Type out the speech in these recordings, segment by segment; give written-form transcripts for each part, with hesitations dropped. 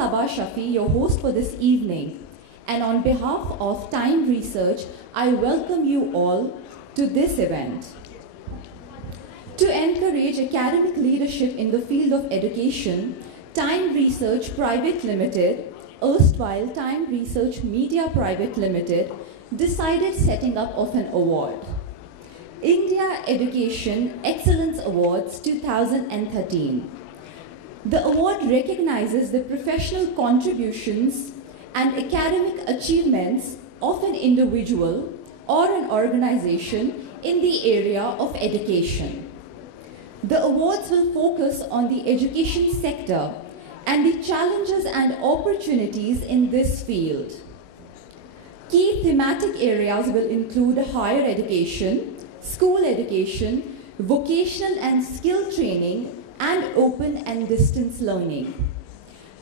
Sabah Shafi, your host for this evening, and on behalf of Time Research, I welcome you all to this event. To encourage academic leadership in the field of education, Time Research Private Limited, erstwhile Time Research Media Private Limited, decided setting up of an award. India Education Excellence Awards 2013. The award recognizes the professional contributions and academic achievements of an individual or an organization in the area of education. The awards will focus on the education sector and the challenges and opportunities in this field. Key thematic areas will include higher education, school education, vocational and skill training, and open and distance learning.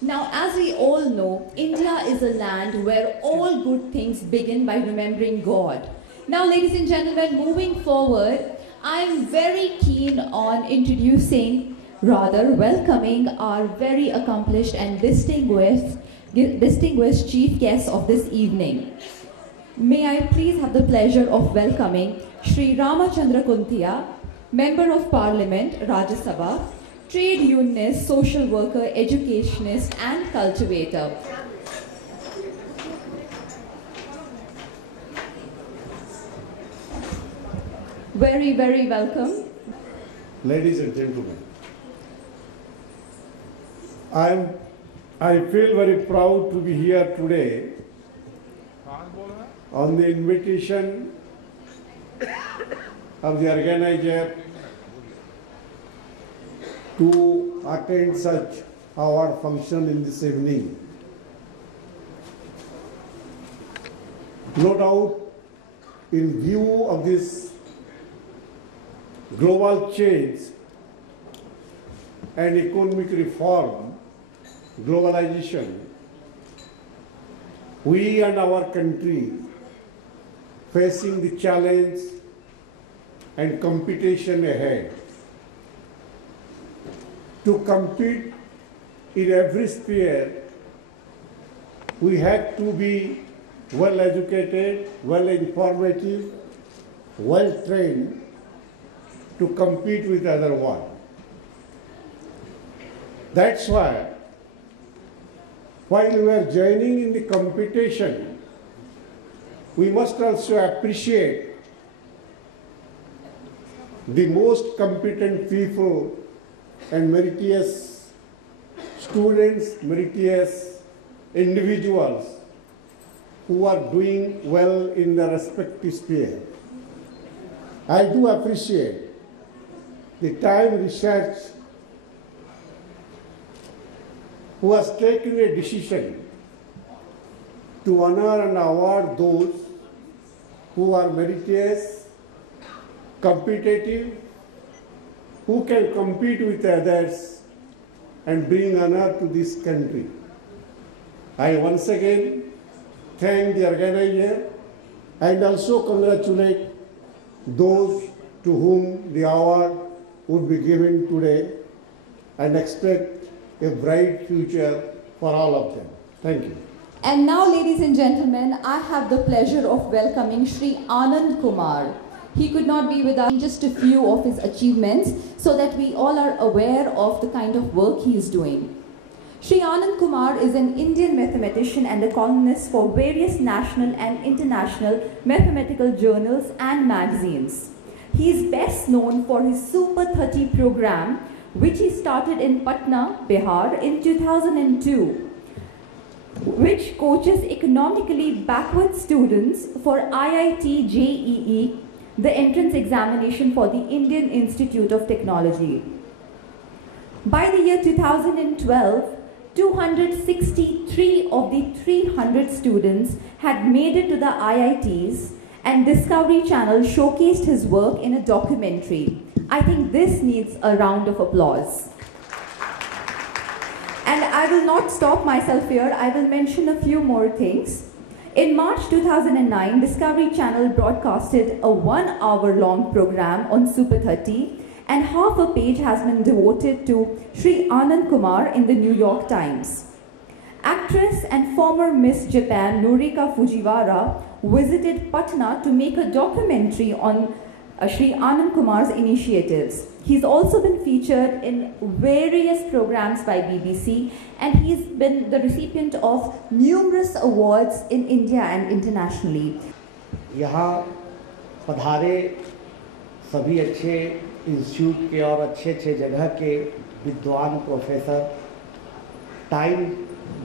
Now, as we all know, India is a land where all good things begin by remembering God. Now, ladies and gentlemen, moving forward, I'm very keen on welcoming our very accomplished and distinguished chief guest of this evening. May I please have the pleasure of welcoming Shri Ramachandra Kuntia, Member of Parliament, Rajya Sabha, trade unionist, social worker, educationist, and cultivator. Very, very welcome. Ladies and gentlemen, I feel very proud to be here today on the invitation of the organizer to attend such award function in this evening. No doubt, in view of this global change and economic reform, globalization, we and our country facing the challenge and competition ahead. To compete in every sphere, we have to be well educated, well informative, well trained to compete with other one. That's why, while we are joining in the competition, we must also appreciate the most competent people and meritorious students, meritorious individuals who are doing well in their respective sphere. I do appreciate the Time Research who has taken a decision to honor and award those who are meritorious, competitive, who can compete with others and bring honor to this country. I once again thank the organizer and also congratulate those to whom the award would be given today and expect a bright future for all of them. Thank you. And now, ladies and gentlemen, I have the pleasure of welcoming Shri Anand Kumar. He could not be with us, just a few of his achievements, so that we all are aware of the kind of work he is doing. Shri Anand Kumar is an Indian mathematician and a columnist for various national and international mathematical journals and magazines. He is best known for his Super 30 program, which he started in Patna, Bihar in 2002, which coaches economically backward students for IIT JEE, the entrance examination for the Indian Institute of Technology. By the year 2012, 263 of the 300 students had made it to the IITs, and Discovery Channel showcased his work in a documentary. I think this needs a round of applause. And I will not stop myself here. I will mention a few more things. In March 2009, Discovery Channel broadcasted a 1-hour-long program on Super 30, and half a page has been devoted to Shri Anand Kumar in the New York Times. Actress and former Miss Japan Norika Fujiwara visited Patna to make a documentary on Sri Anand Kumar's initiatives. He's also been featured in various programs by BBC, and he's been the recipient of numerous awards in India and internationally. यहाँ पधारे सभी अच्छे इंस्टीट्यूट के और अच्छे अच्छे जगह के विद्वान प्रोफेसर, टाइम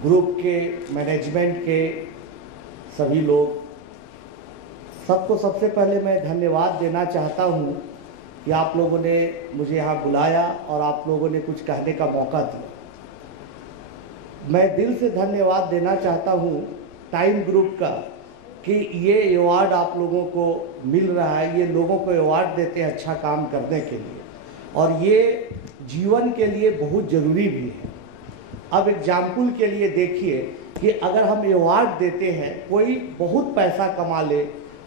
ग्रुप के मैनेजमेंट के सभी लोग, सबको सबसे पहले मैं धन्यवाद देना चाहता हूँ कि आप लोगों ने मुझे यहाँ बुलाया और आप लोगों ने कुछ कहने का मौका दिया। मैं दिल से धन्यवाद देना चाहता हूँ टाइम ग्रुप का कि ये अवार्ड आप लोगों को मिल रहा है। ये लोगों को अवार्ड देते हैं अच्छा काम करने के लिए, और ये जीवन के लिए बहुत ज़रूरी भी है। अब एग्जाम्पल के लिए देखिए कि अगर हम अवार्ड देते हैं, कोई बहुत पैसा कमा ले,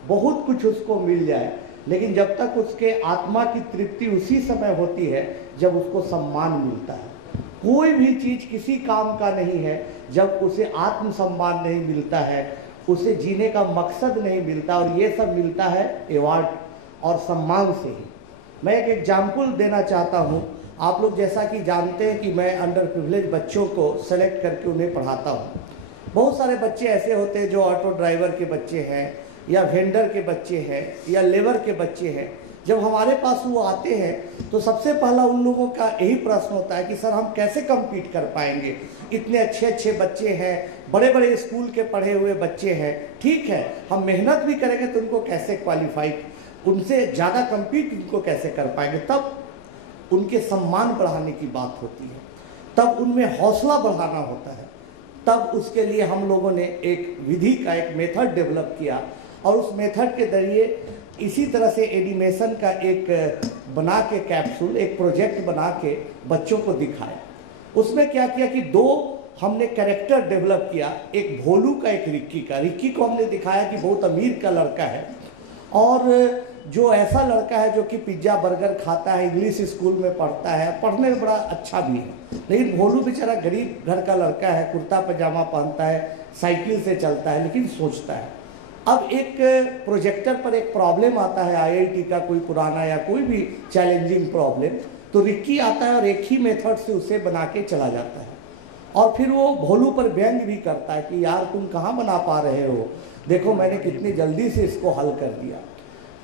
बहुत कुछ उसको मिल जाए, लेकिन जब तक उसके आत्मा की तृप्ति उसी समय होती है जब उसको सम्मान मिलता है। कोई भी चीज़ किसी काम का नहीं है जब उसे आत्म सम्मान नहीं मिलता है, उसे जीने का मकसद नहीं मिलता, और ये सब मिलता है अवार्ड और सम्मान से ही। मैं एक एग्जाम्पल देना चाहता हूँ। आप लोग जैसा कि जानते हैं कि मैं अंडर प्रिविलेज बच्चों को सेलेक्ट करके उन्हें पढ़ाता हूँ। बहुत सारे बच्चे ऐसे होते हैं जो ऑटो ड्राइवर के बच्चे हैं, या वेंडर के बच्चे हैं, या लेबर के बच्चे हैं। जब हमारे पास वो आते हैं तो सबसे पहला उन लोगों का यही प्रश्न होता है कि सर हम कैसे कम्पीट कर पाएंगे, इतने अच्छे अच्छे बच्चे हैं, बड़े बड़े स्कूल के पढ़े हुए बच्चे हैं, ठीक है हम मेहनत भी करेंगे तो उनको कैसे क्वालिफाई, उनसे ज़्यादा कम्पीट उनको कैसे कर पाएंगे। तब उनके सम्मान बढ़ाने की बात होती है, तब उनमें हौसला बढ़ाना होता है। तब उसके लिए हम लोगों ने एक विधि का एक मेथड डेवलप किया, और उस मेथड के जरिए इसी तरह से एनिमेशन का एक बना के कैप्सूल, एक प्रोजेक्ट बना के बच्चों को दिखाया। उसमें क्या किया कि दो हमने कैरेक्टर डेवलप किया, एक भोलू का, एक रिक्की का। रिक्की को हमने दिखाया कि बहुत अमीर का लड़का है, और जो ऐसा लड़का है जो कि पिज्ज़ा बर्गर खाता है, इंग्लिश स्कूल में पढ़ता है, पढ़ने में बड़ा अच्छा भी है, लेकिन भोलू बेचारा गरीब घर का लड़का है, कुर्ता पजामा पहनता है, साइकिल से चलता है, लेकिन सोचता है। अब एक प्रोजेक्टर पर एक प्रॉब्लम आता है आईआईटी का, कोई पुराना या कोई भी चैलेंजिंग प्रॉब्लम, तो रिक्की आता है और एक ही मेथड से उसे बना के चला जाता है, और फिर वो भोलू पर व्यंग भी करता है कि यार तुम कहाँ बना पा रहे हो, देखो मैंने कितनी जल्दी से इसको हल कर दिया।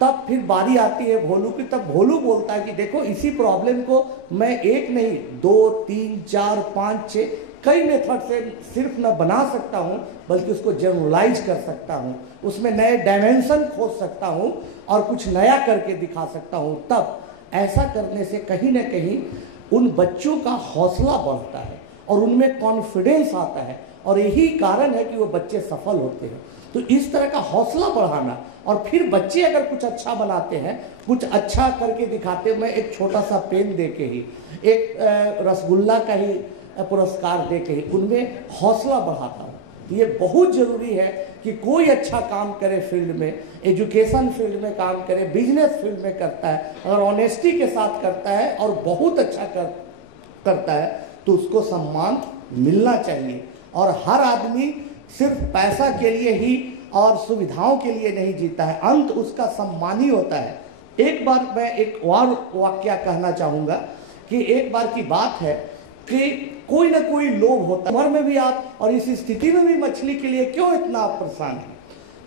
तब फिर बारी आती है भोलू की, तब भोलू बोलता है कि देखो इसी प्रॉब्लम को मैं एक नहीं 2, 3, 4, 5, 6 कई मेथड से सिर्फ न बना सकता हूँ, बल्कि उसको जनरलाइज कर सकता हूँ, उसमें नए डायमेंशन खोज सकता हूँ और कुछ नया करके दिखा सकता हूँ। तब ऐसा करने से कहीं ना कहीं उन बच्चों का हौसला बढ़ता है और उनमें कॉन्फिडेंस आता है, और यही कारण है कि वो बच्चे सफल होते हैं। तो इस तरह का हौसला बढ़ाना, और फिर बच्चे अगर कुछ अच्छा बनाते हैं, कुछ अच्छा करके दिखाते हैं, मैं एक छोटा सा पेन दे के ही, एक रसगुल्ला का ही पुरस्कार दे के ही उनमें हौसला बढ़ाता हूँ। तो ये बहुत ज़रूरी है कि कोई अच्छा काम करे फील्ड में, एजुकेशन फील्ड में काम करे, बिजनेस फील्ड में करता है, अगर ऑनेस्टी के साथ करता है और बहुत अच्छा करता है तो उसको सम्मान मिलना चाहिए। और हर आदमी सिर्फ पैसा के लिए ही और सुविधाओं के लिए नहीं जीता है, अंत उसका सम्मान ही होता है। एक बार मैं एक और वाक्य कहना चाहूँगा कि एक बार की बात है कि कोई ना कोई लोभ होता है, उम्र में भी आप और इस स्थिति में भी मछली के लिए क्यों इतना आप परेशान हैं।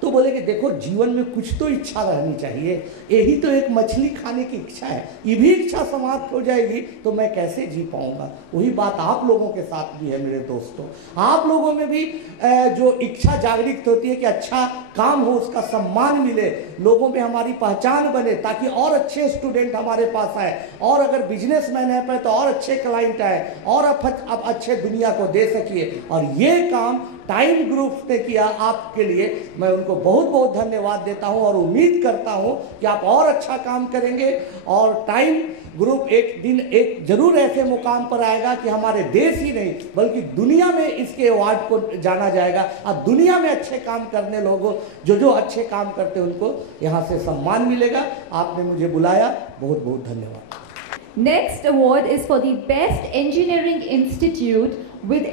तो बोले कि देखो जीवन में कुछ तो इच्छा रहनी चाहिए, यही तो एक मछली खाने की इच्छा है, ये भी इच्छा समाप्त हो जाएगी तो मैं कैसे जी पाऊंगा। वही बात आप लोगों के साथ भी है मेरे दोस्तों, आप लोगों में भी जो इच्छा जागृत होती है कि अच्छा काम हो, उसका सम्मान मिले, लोगों में हमारी पहचान बने, ताकि और अच्छे स्टूडेंट हमारे पास आए, और अगर बिजनेसमैन है पे तो और अच्छे क्लाइंट आए, और अब अच्छे दुनिया को दे सकिए। और ये काम टाइम ग्रुप ने किया आपके लिए, मैं उनको बहुत बहुत धन्यवाद देता हूं और उम्मीद करता हूं कि आप और अच्छा काम करेंगे। और टाइम ग्रुप एक दिन एक जरूर ऐसे मुकाम पर आएगा कि हमारे देश ही नहीं बल्कि दुनिया में इसके अवार्ड को जाना जाएगा, और दुनिया में अच्छे काम करने लोगों जो अच्छे काम करते हैं उनको यहाँ से सम्मान मिलेगा। आपने मुझे बुलाया, बहुत बहुत धन्यवाद। Next award is for the Best Engineering Institute with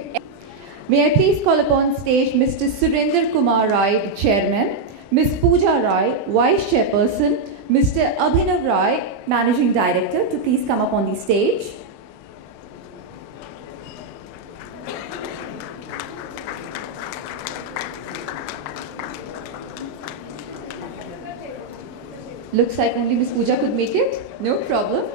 May I please call upon stage Mr. Surinder Kumar Rai, the Chairman, Ms. Pooja Rai, Vice Chairperson, Mr. Abhinav Rai, Managing Director, to please come up on the stage. Looks like only Ms. Pooja could make it. No problem.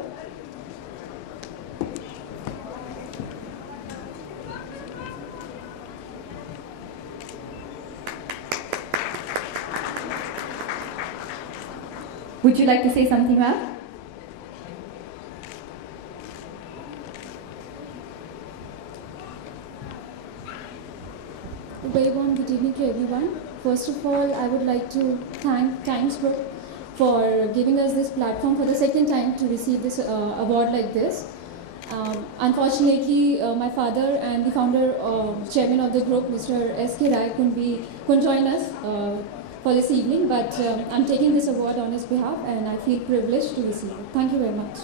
Would you like to say something, ma'am? A very warm good evening to everyone. First of all, I would like to thank Times Group for giving us this platform for the second time to receive this award like this. Unfortunately, my father and the founder, chairman of the group, Mr. S.K. Rai, couldn't join us for this evening, but I'm taking this award on his behalf and I feel privileged to receive it. Thank you very much.